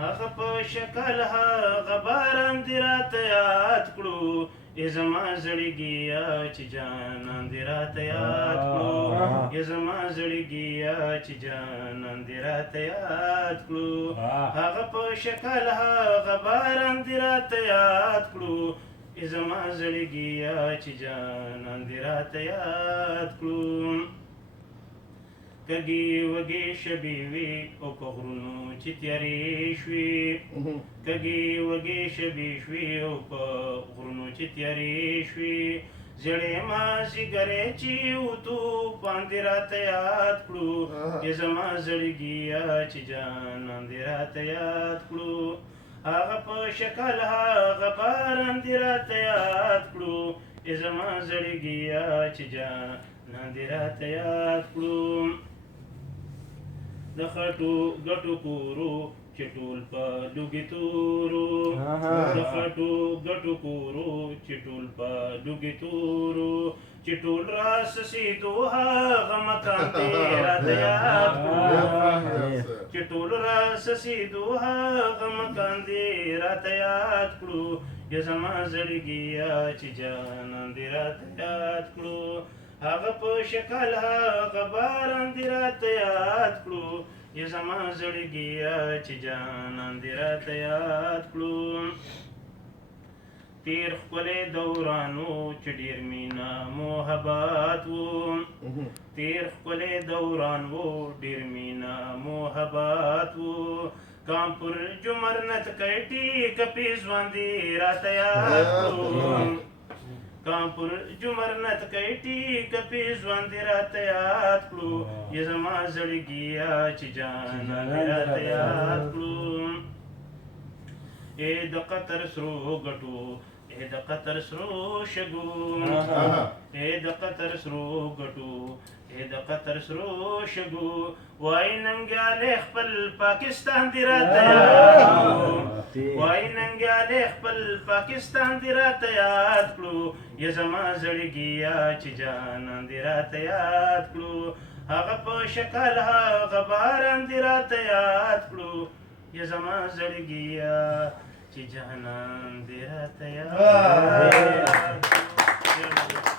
هغه په شکل هغه باران دې راته یاد کړو ای زما زړګیه چې جانان دې راته یاد کړو ای زما زړګیه چې جانان دې راته یاد کړو هغه په شکل هغه باران دې راته یاد کړو ای زما زړګیه چې جانان دې راته یاد کړو کږې وږې شبې وې او په غرونو چې تیارې شوې کږې وږې شبې شوې او په غرونو چې تیارې شوې زړې مازدیګرې چې وتو باندې راته یاد کړو ای زما زړګیه چې جانان دې راته یاد کړو هغه په شکل هغه باران دې راته یاد کړو ای زما زړګیه چې جانان دې راته یاد کړو د خټو ګټو کورو چې ټول په لوګي تورو د خټو ګټو کورو چې ټول په لوګي تورو چې ټول راسسېدو هغه مکان دې راته یاد کړو چې ټول راسسېدو هغه مکان دې راته یاد کړو ای زما زړګیه چې جانان دې راته یاد کړو هغه په شکل هغه باران دې راته یاد کړو ای زما زړګیه چې جانان دې راته یاد کړو تیر ښکلی دوران و چې ډېر مینه محبت و تیر ښکلی دوران و ډېر مینه محبت و کام پر جمر نت کټي کپي ځوان دې راته یاد کړو کام پر جمر نت کټي کپي ځوان دې راته یاد کړو ای زما زړګیه چې جانان دې راته یاد کړو ای د قطر سرو ګټو ای د قطر سرو شګو ای د قطر سرو ګټو ای د قطر سرو شګو وای ننګیاله خپل پاکستان دې راته یاد کړو وای ننګیاله خپل پاکستان دې راته یاد کړو ای زما زړګیه چې جانان دې راته یاد کړو هغه په شکل هغه باران دې راته یاد کړو ای زما زړګیه چې جانان دې راته یاد کړو